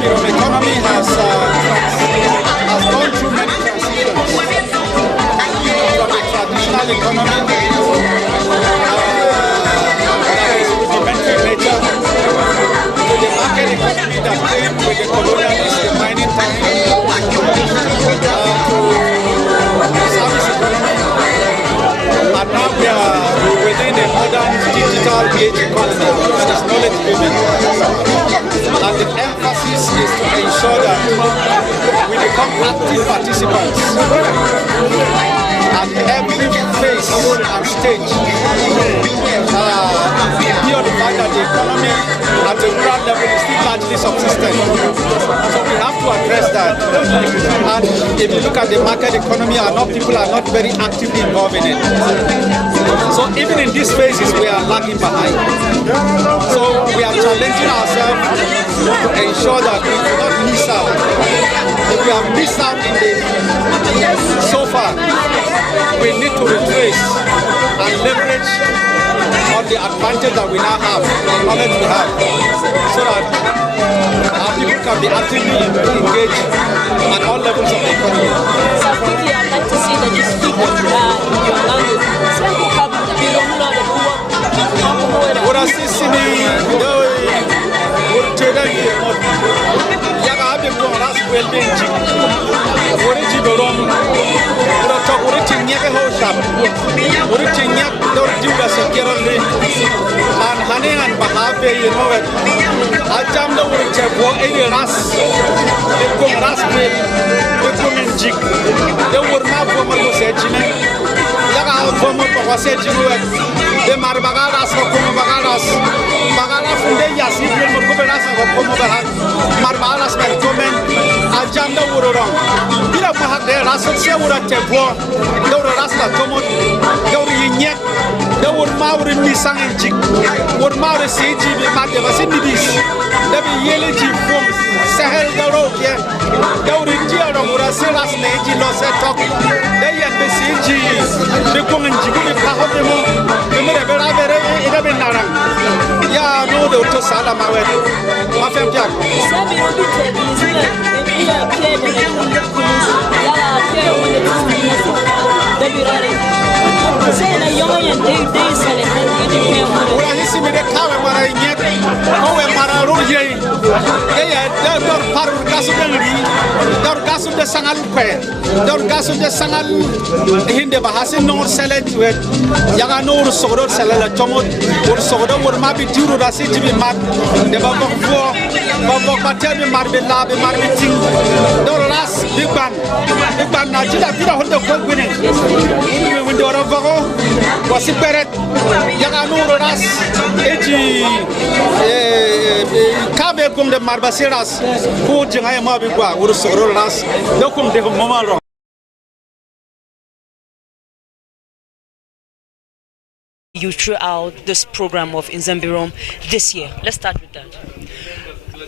Zambian economy has gone through many transitions. From a traditional economy that is rudimentary nature to the market economy that came with the colonialist, the mining time, to service economy. And now we are within a modern digital age economy that is knowledge-driven. And the emphasis is to ensure that we become active participants at every phase and stage. Beyond the fact that the economy at the rural level is still largely subsistent. So we have to address that. And if you look at the market economy, people are not very actively involved in it. So even in these phases, we are lagging behind. So we are challenging ourselves to ensure that we do not miss out. If we have missed out in so far, we need to retrace and leverage on the advantage that we now have, the knowledge we have, so that our people can be actively engaged at all levels of the economy. So quickly, I'd like to see that you speak in your language. So who have the lot of work? What I see me, de marbagaras o como bagaras funde yasi bien mo ko belas ko como bahat marbalas per komen ajanda wuroro bila ma hade rasul se wurate bo dawra rasla tomo dawri yinyek dawur mawri mi sangi wur mawri seji bi madde basin bis dabi yele ji fom sahel dawro ke dawri tiaro wura se ras neji lo se tok de yen be seji de ko ngi bi ka hote mo ya no de to sala mawe ma fem jak sabi obi tebi zile ya ke de ya ke wona tsi dabi rare sai na yo ya de sale de ke wala hisi mi de kawe mara nyek ko we mara ro ye ya dor paru kasu de ri dor kasu de sangal pe dor kasu de sangal hinde ba hasin no sele tuet ya ga no sogro sele la tomo wor sogdo wor ma bi tiru da si tibi mat de ba bo ba tebe mar be la be mar ting dor ras big ban na ti da bida honde ko gwene we do ro vago wasi beret ya ga no ras eji kabe kum de mar ba seras ko jinga ma bi gwa wor sogro ras do kum de moment ro. You throughout this program of Nzambirom this year. Let's start with that.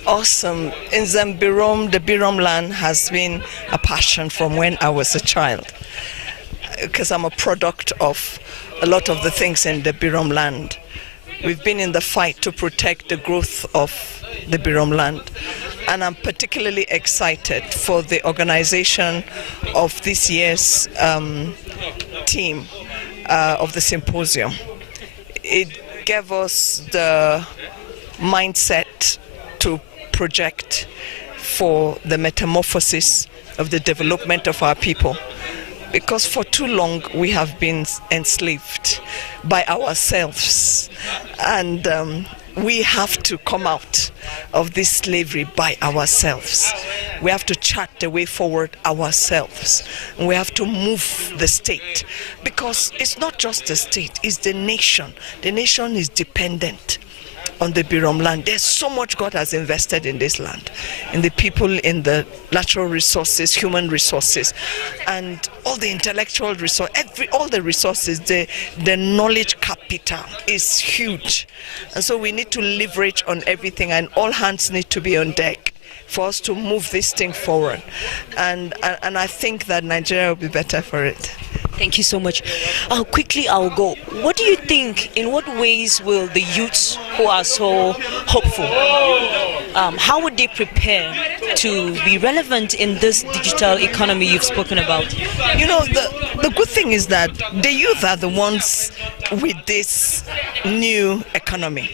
Awesome. Nzambirom, the Birom land has been a passion from when I was a child, because I'm a product of a lot of the things in the Birom land. We've been in the fight to protect the growth of the Birom land, and I'm particularly excited for the organization of this year's team of the symposium. It gave us the mindset to project for the metamorphosis of the development of our people, because for too long we have been enslaved by ourselves, and we have to come out of this slavery by ourselves. We have to chart the way forward ourselves. And we have to move the state, because it's not just the state, it's the nation. The nation is dependent on the Birom land. There's so much God has invested in this land, in the people, in the natural resources, human resources, and all the intellectual resources, all the resources, the knowledge capital is huge. And so we need to leverage on everything, and all hands need to be on deck for us to move this thing forward. And I think that Nigeria will be better for it. Thank you so much. Quickly, I'll go. What do you think, in what ways will the youths who are so hopeful how would they prepare to be relevant in this digital economy you've spoken about? You know, the good thing is that the youth are the ones with this new economy.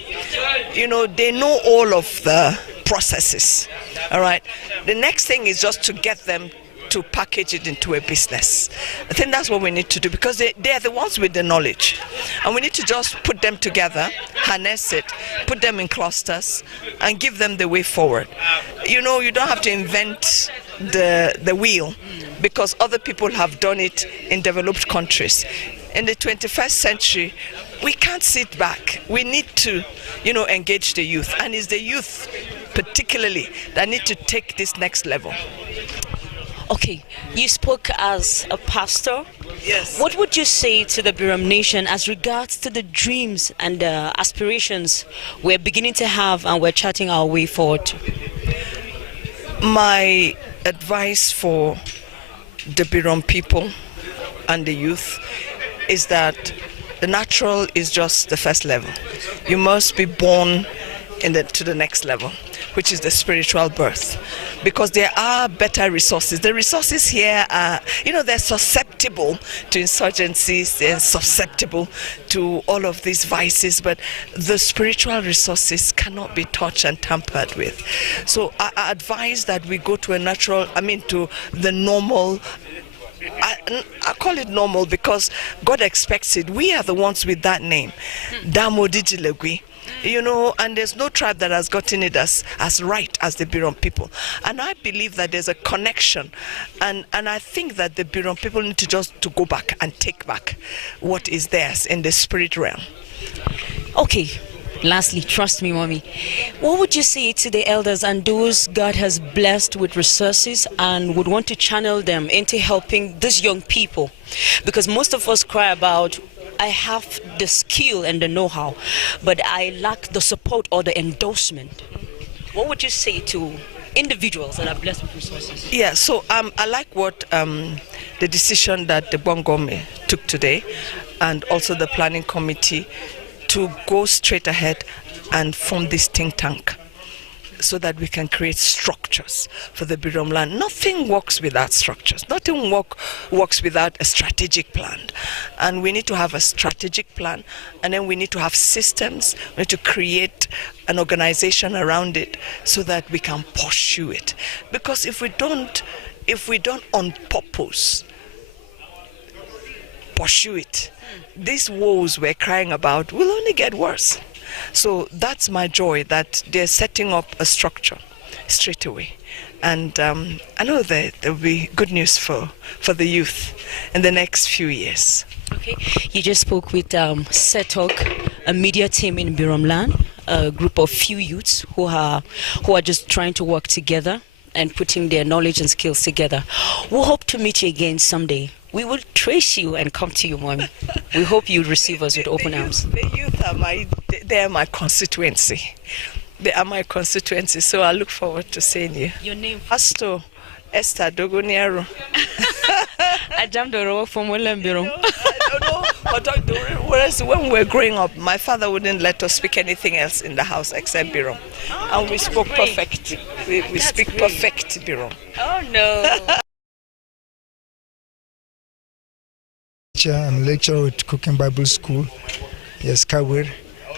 You know, they know all of the processes. All right. The next thing is just to get them to package it into a business. I think that's what we need to do, because they're the ones with the knowledge. And we need to just put them together, harness it, put them in clusters, and give them the way forward. You know, you don't have to invent the wheel, because other people have done it in developed countries. In the 21st century, we can't sit back. We need to, you know, engage the youth. And it's the youth particularly that need to take this next level. Okay, you spoke as a pastor. Yes. What would you say to the Biram Nation as regards to the dreams and the aspirations we're beginning to have and we're charting our way forward? My advice for the Biram people and the youth is that the natural is just the first level. You must be born to the next level, which is the spiritual birth, because there are better resources. The resources here are, you know, they're susceptible to insurgencies, they're susceptible to all of these vices, but the spiritual resources cannot be touched and tampered with. So I advise that we go to to the normal. I call it normal because God expects it. We are the ones with that name, Damo Dijilegui. You know, and there's no tribe that has gotten it as right as the Biram people. And I believe that there's a connection. And I think that the Biram people need to go back and take back what is theirs in the spirit realm. Okay, lastly, trust me, mommy. What would you say to the elders and those God has blessed with resources and would want to channel them into helping these young people? Because most of us cry about, I have the skill and the know-how, but I lack the support or the endorsement. What would you say to individuals that are blessed with resources? Yeah, so I like what the decision that the Bongome took today, and also the planning committee, to go straight ahead and form this think tank so that we can create structures for the Biram land. Nothing works without structures. Nothing works without a strategic plan. And we need to have a strategic plan, and then we need to have systems. We need to create an organization around it so that we can pursue it. Because if we don't on purpose pursue it, these woes we're crying about will only get worse. So that's my joy, that they're setting up a structure straight away. And I know that there will be good news for the youth in the next few years. Okay, you just spoke with TOK, a media team in Biramland, a group of few youths who are just trying to work together and putting their knowledge and skills together. We hope to meet you again someday. We will trace you and come to you, Mommy. We hope you receive us with open arms. The youth are my constituency. They are my constituency, so I look forward to seeing you. Your name? Pastor Esther Dogoniero. I jumped over from Williambiro. I don't know. Whereas when we were growing up, my father wouldn't let us speak anything else in the house except Biram. And we spoke perfect. We speak perfect Biram. Oh, no. I'm lecturer at Cooking Bible School, yes, Kawir,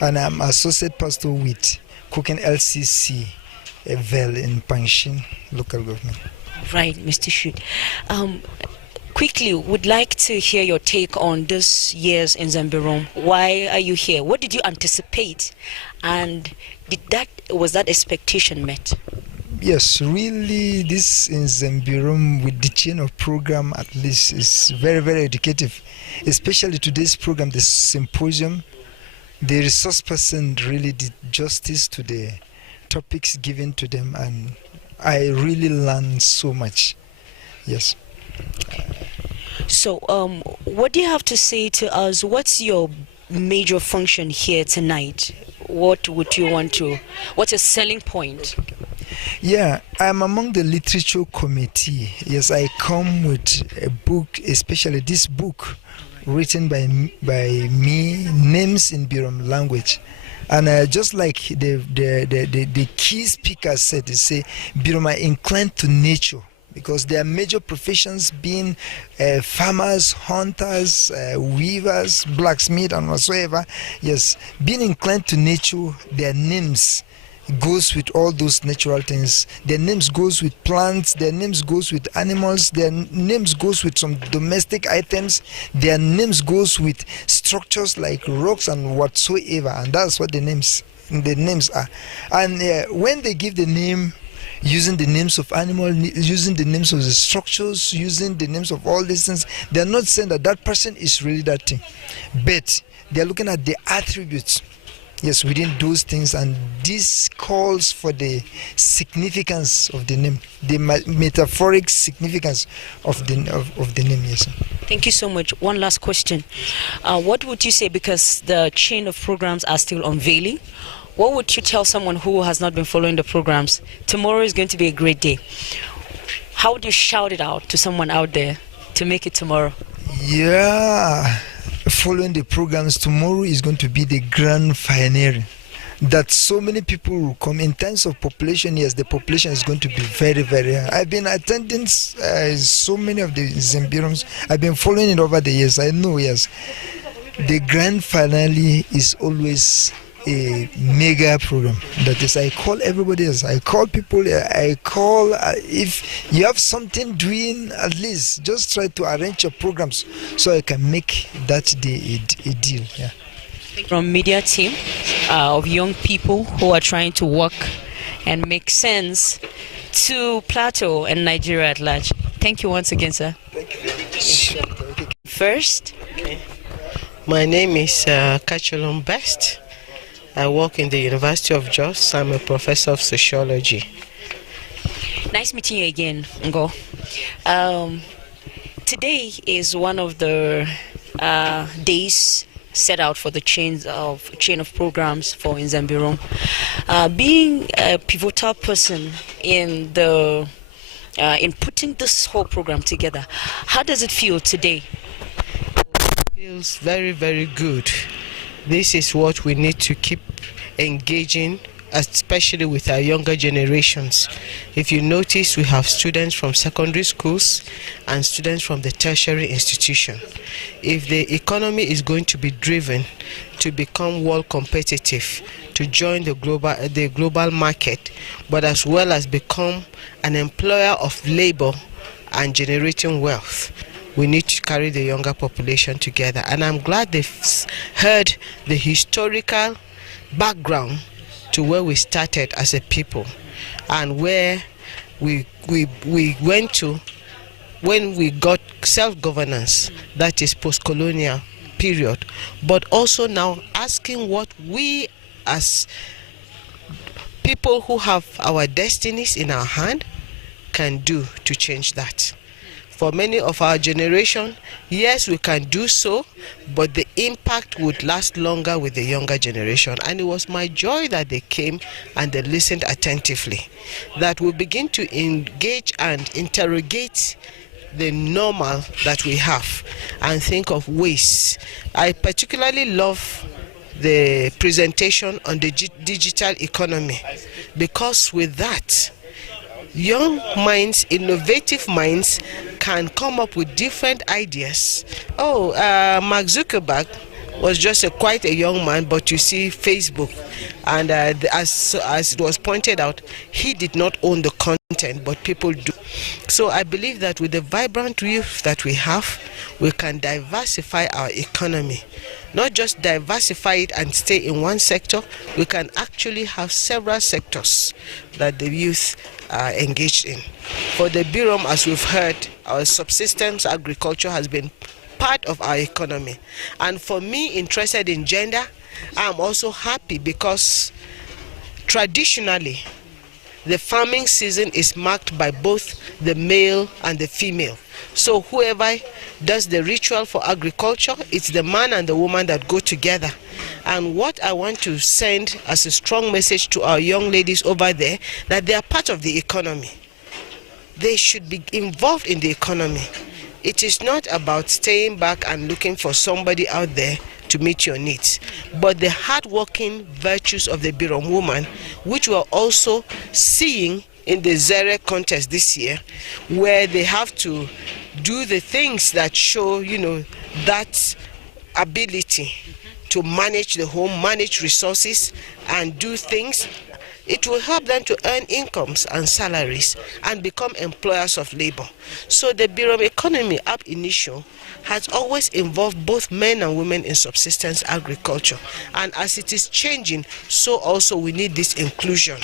and I'm associate pastor with Cooking LCC, Evel in Panshin, local government. Right, Mr. Shoot. Quickly, would like to hear your take on this year's Nzambirom. Why are you here? What did you anticipate? And was that expectation met? Yes, really, this Nzambirom with the chain of program at least is very, very educative. Especially today's program, the symposium, the resource person really did justice to the topics given to them, and I really learned so much. Yes. So, what do you have to say to us? What's your major function here tonight? What would you want to? What's a selling point? Yeah, I'm among the literature committee. Yes, I come with a book, especially this book, written by me, Names in Biram language. And just like the key speaker said, they say Birom are inclined to nature, because their major professions being farmers, hunters, weavers, blacksmith, and whatsoever. Yes, being inclined to nature, their names goes with all those natural things. Their names goes with plants, their names goes with animals, their names goes with some domestic items, their names goes with structures like rocks and whatsoever, and that's what the names are. And when they give the name, using the names of animals, using the names of the structures, using the names of all these things, they're not saying that that person is really that thing, but they're looking at the attributes, yes, within those things, and this calls for the significance of the name, the metaphoric significance of the name. Yes. Thank you so much. One last question. What would you say, because the chain of programs are still unveiling, what would you tell someone who has not been following the programs? Tomorrow is going to be a great day. How would you shout it out to someone out there to make it tomorrow? Yeah, following the programs, tomorrow is going to be the grand finale. That so many people will come. In terms of population, yes, the population is going to be very, very high. I've been attending so many of the Zembirums. I've been following it over the years. I know, yes, the grand finale is always a mega program. That is, I call everybody else, I call people, I call if you have something doing, at least just try to arrange your programs so I can make that day a deal. Yeah. From media team of young people who are trying to work and make sense to Plateau and Nigeria at large. Thank you once again, sir. Thank you. First, my name is Kacholom Best. I work in the University of Jos. I'm a professor of sociology. Nice meeting you again, Ngo. Today is one of the days set out for the chain of programs for Nzambirom. Being a pivotal person in the in putting this whole program together, how does it feel today? It feels very, very good. This is what we need to keep engaging, especially with our younger generations. If you notice, we have students from secondary schools and students from the tertiary institution. If the economy is going to be driven to become world competitive, to join the global market, but as well as become an employer of labor and generating wealth, we need to carry the younger population together. And I'm glad they've heard the historical background to where we started as a people and where we went to when we got self-governance, that is post-colonial period, but also now asking what we as people who have our destinies in our hand can do to change that. For many of our generation, yes, we can do so, but the impact would last longer with the younger generation. And it was my joy that they came and they listened attentively, that we begin to engage and interrogate the normal that we have and think of ways. I particularly love the presentation on the digital economy, because with that, young minds, innovative minds can come up with different ideas. Mark Zuckerberg was just quite a young man, but you see Facebook, and as it was pointed out, he did not own the content, but people do. So I believe that with the vibrant youth that we have, we can diversify our economy. Not just diversify it and stay in one sector, we can actually have several sectors that the youth are engaged in. For the Birom, as we've heard, our subsistence agriculture has been part of our economy. And for me, interested in gender, I'm also happy because traditionally, the farming season is marked by both the male and the female. So whoever does the ritual for agriculture, it's the man and the woman that go together. And what I want to send as a strong message to our young ladies over there, that they are part of the economy. They should be involved in the economy. It is not about staying back and looking for somebody out there to meet your needs. But the hard-working virtues of the Birom woman, which we're also seeing in the Zere contest this year, where they have to do the things that show, that ability to manage the home, manage resources, and do things. It will help them to earn incomes and salaries and become employers of labor. So the Birom Economy Ab Initio has always involved both men and women in subsistence agriculture. And as it is changing, so also we need this inclusion.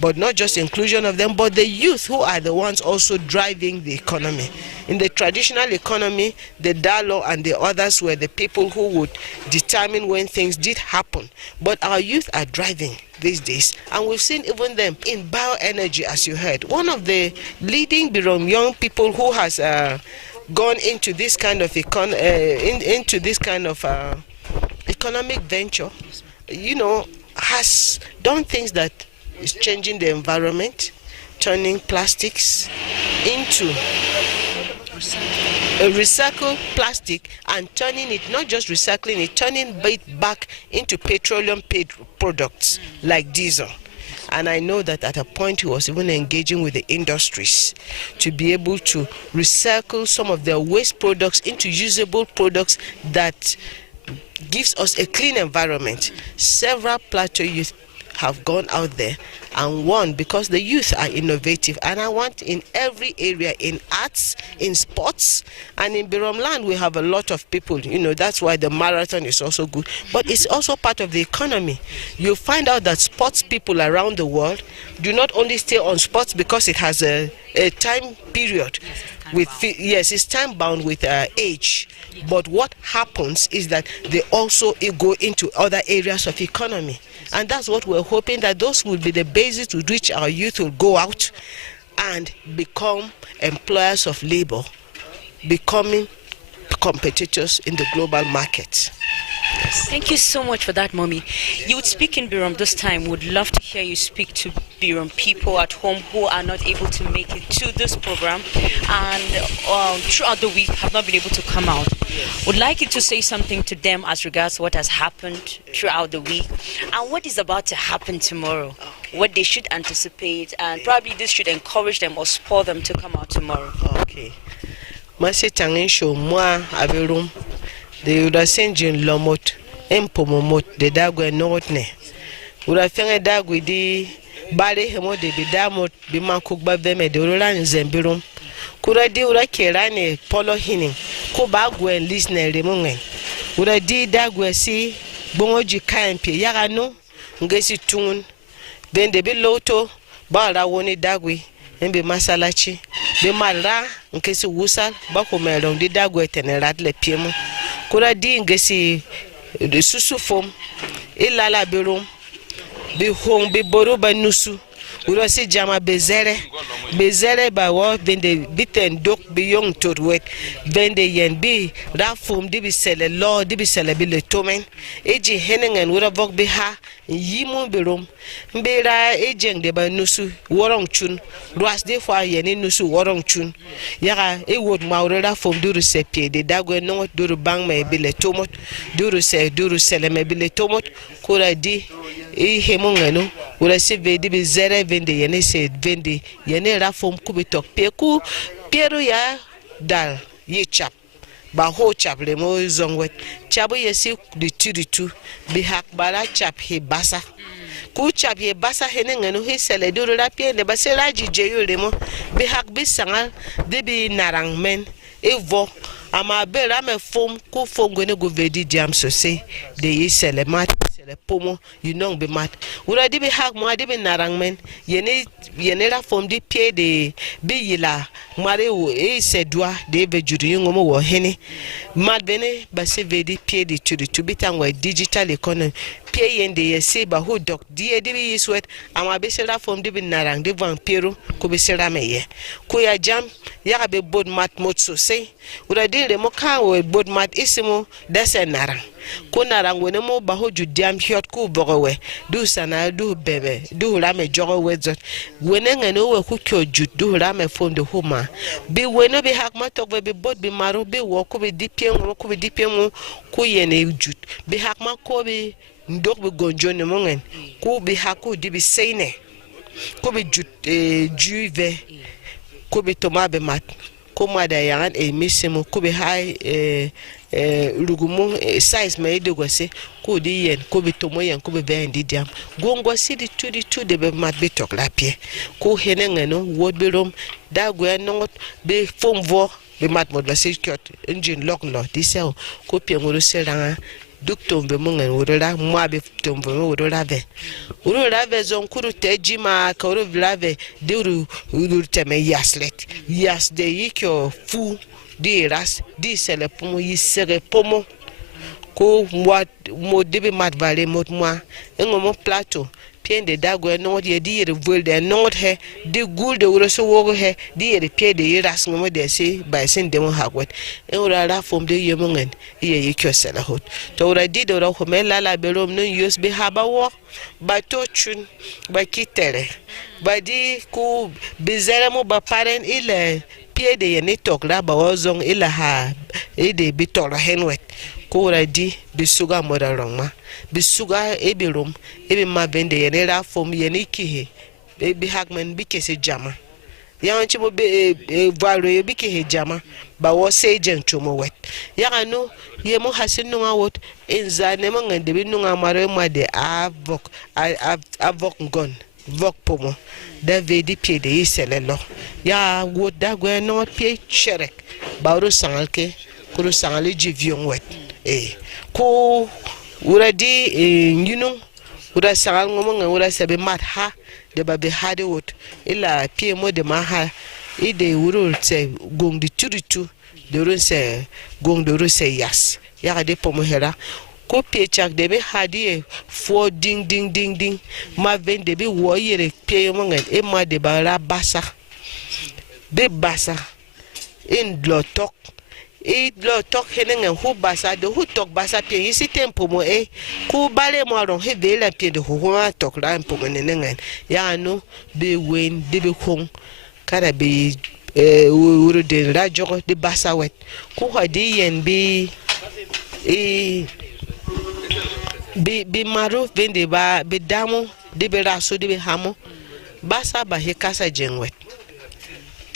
But not just inclusion of them, but the youth who are the ones also driving the economy. In the traditional economy, the Dalo and the others were the people who would determine when things did happen. But our youth are driving these days, and we've seen even them in bioenergy, as you heard. One of the leading Birom young people who has gone into this kind of economic venture, has done things that is changing the environment, turning plastics into recycled plastic and turning it, not just recycling it, turning it back into petroleum-paid products like diesel. And I know that at a point he was even engaging with the industries to be able to recycle some of their waste products into usable products that gives us a clean environment. Several Plateau youth have gone out there and won because the youth are innovative, and I want in every area, in arts, in sports, and in Birom land we have a lot of people, that's why the marathon is also good, but it's also part of the economy. You find out that sports people around the world do not only stay on sports because it has a time period. It's time bound with age, but what happens is that they also go into other areas of economy, and that's what we're hoping, that those will be the basis with which our youth will go out and become employers of labor, becoming competitors in the global market. Thank you so much for that, Mommy. You would speak in Birom this time. Would love to hear you speak to Birom people at home who are not able to make it to this program and throughout the week have not been able to come out. Would like you to say something to them as regards what has happened throughout the week and what is about to happen tomorrow, what they should anticipate, and probably this should encourage them or spur them to come out tomorrow. Okay. Masi tangisho mwa abirum. The Urasenjin Lomot, Empomomot, the Dagwe Notne. Urafanga Dagwe di Bari Hemo de Bidamot, Bimakuk Babeme, the Uran Zembirum. Kuradi Urakerane, Polo Hinning, Kubagwe and Listener Remungan. Uradi Dagwe si, Bongoji Kampi, Yarano, Ngesi Tun, then the Biloto, Bala Woni Dagwe. Mbe masalachi be mara nkesi wusal bako melon di dagwe tenerat le piemo kura di ngesi de susufom ilala birum bi hong bi boru ba nusu uro si jama bezere ba wo bende biten dok bi yong torwet bende yen bi rafum di bi sele lo di bi sele bi le tomen eji henengen uro vok bi ha yimu birum mbira ejeng de ba nusu worong chun ruas de fois yeni nusu worong chun yaka e wod mawrera fom duru sepie de dagwe no duru bang me bi le tomot duru sele me bi le tomot kura di e hemongeno ura se vedi bi zere vende yene se vende yene rafom kubitok peku pero ya dal ye chap ba ho chap le mo zongwet chabu yesi di tiritu bi hak bala chap he basa ku chap he basa henengeno he sele duru la pie ne basela jije le mo bi hak bi sanga de bi narang men evo ama bela me fom ku fongwene go vedi diam so se de ye sele mat pomo be mat ura di be hak mo adi be narang men yene la fom di pie de bi yila mare wo e se doa de be juri ngomo wo hene mat bene ba se vedi pie di to bitangwa digital economy pie yende yese ba ho dok di di bi swet ama be se la fom di be narang di vampiro ko be se la meye ko ya jam ya be bod mat mot so se ura di le mo ka wo bod mat isimo dase narang ko narang wene mo ba ho judiam hiot ku bogowe du sana du bebe du rame jogo wezot wene ngene we ku kyo jut du rame fondo huma bi wene bi hak ma tok be bot bi maro bi wo ko bi dipien mo ku yene jut bi hak ma ko bi ndok bi gonjone mo ngen ku bi hak ku di bi seine ko bi jut juve ko bi toma be mat ko ma da yan misimo ko bi hay rugumo size ma de gose ko di yen ko bi tomo yen ko bi bendi diam gongo sidi tudi be mat bi tok la pie ko henenga no wod bi rom da go no be fomvo be mat mod ba sikot engine lock no di sel ko pie ngoro seranga duk tombe mungan wurura mwa be tombe wurura be zon kuru teji ma ka wurura be diru teme yaslet yas de yikyo fu di ras di sele pomo yisere pomo ko mwa mo debe mat vale mot mwa ngomo plateau piende dago no di yere volde no he di gulde wuro so wogo he di yere piede yiras ngomo de se by sin demo hagwet ora fom de yemongen ye yikyo sele hot to ora di do ro me la berom no yus be haba wo ba to chun ba kitere ba di ku bizere mo ba paren ile piede ye ne tok la ba wozong ile ha ide bitoro henwet ko ora di bisuga moda rongma bisuga ebirum ebi ma bende ye ra fom ye ne kihe ebi hagmen bi kese jama ya nchi mo be valo ye bi kihe jama ba wo sejen chumo wet ya no ye mo hasin no awot inzane mo ngende bi no amare mo de avok ngon vok pomo da vedi piede isele lo ya wo da gwe no pie cherek ba ro sangalke ko sangali jivion wet ko uradi nyinu ura sangal ngomo ura sabe mat ha de ba be hade wot ila pie mo de ma ha ide wurul se gong di turitu de ron se gong de ro se yas ya de pomo hera ko pie chak de be hadi fo ding ma ven de be wo yere pie mo ngen e ma de ba ra basa be basa in blotok e lo tok henengen hu basa de hu tok basa pie isi tempo mo ku bale mo ron he vela pie de hu ma tok la mpo nenengen ya no be wen de be khong kada be wuro de rajo de basa wet ku hadi yen be bi maro vende ba be damo de be raso de be hamo basa ba he kasa jengwet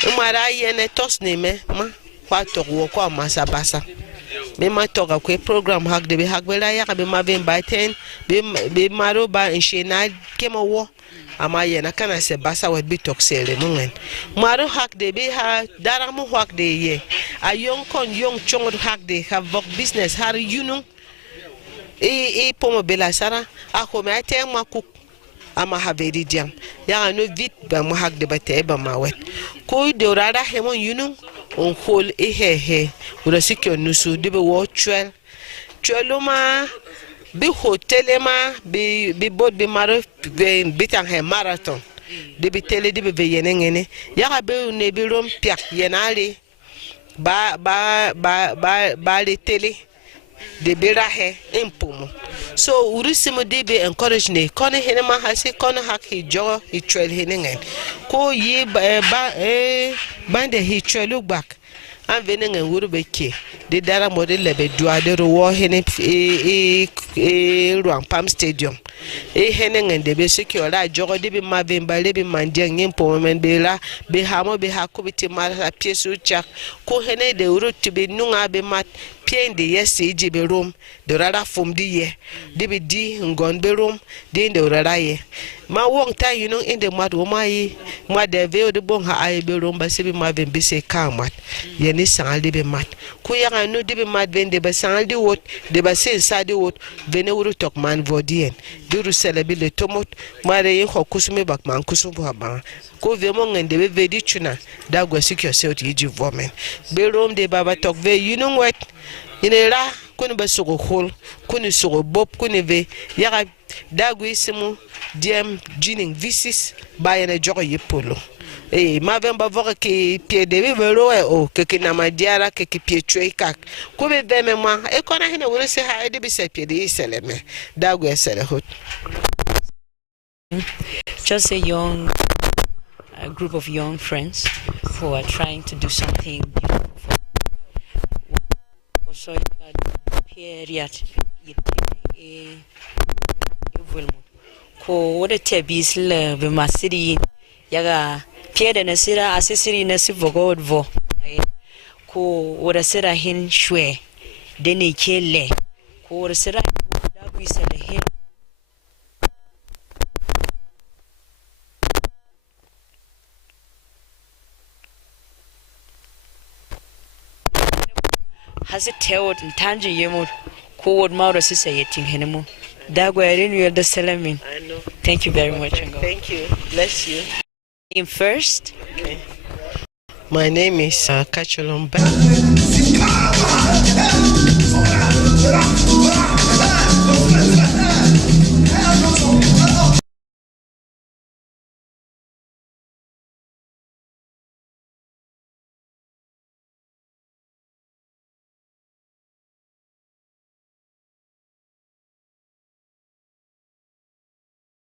umara yene tos ne me ma kwa tok wo kwa masa basa me ma toka kwe program hak de be hak bela ya be ma ben by 10 be maro ba inshena kema wo ama yena kana se basa wet bi tok sele mungen maro hak de be ha daramu hak de ye a yong kon yong chong hak de have work business har yunu pomo bela sara a ko me ate ma ku ama havedi diam ya no vit ba mo hak de bate ba ma wet ko de rara hemon yunu on hol he ura sikyo nusu de be wo tweluma bi hotelema bi bod bi maro bitan he marathon de bi tele de be yenengene ya be ne bi rom pia yenale ba le tele de berahe impumo so urisimo de be encourage ne kono henema hasi kono haki jo hi twel henengen ko yi bande hi twelu back an venengen wuru be ke de dara model lebe dua de ro hene ruang pam stadium henengen de be secure la jogo de be mavemba le be mandien impumo men be la be hamo be hakubiti mara piesu chak ko hene de wuru tibe nunga be mat pien de yesi jibe room de rara fom di ye de be di ngon be room de rara ye ma wong ta you know in the mat wo mai ma de ve de bon ha ay be room ba se be ma ben be se kamat ye ni sangal de be mat ku ya no de be mat ben de ba sangal de wot de ba se sa de wot vene wuru tok man vodien duru celebi le tomot ma re yin hokusume bak man kusum ba ko ve mo ngende be ve di chuna da go secure se ti ji vomen be room de baba tok ve you know what inera kuni basugo hol kuni sugo bob kuni ve yaga dagu isimu diem jining visis bayene jogo yepolo Mavemba voka ki pie de vivero o ke na madiara ke pie chwe kak. Ko be veme ma e kona hina wure se ha de bi se pie de iseleme. Dago esele hot. Just a group of young friends who are trying to do something beautiful for period ko wada tabis le be masiri yaga piede na sira asisiri na sivogo vo ko wada sira hin shwe dene kele ko wada sira da bu isale hin has it tewed and tanji yemo ko wad mawda sisa yeting henemo dagwa renu the salamin. I know. Thank you very much. Thank you. Bless you. Name first. Okay. My name is Kacholomba.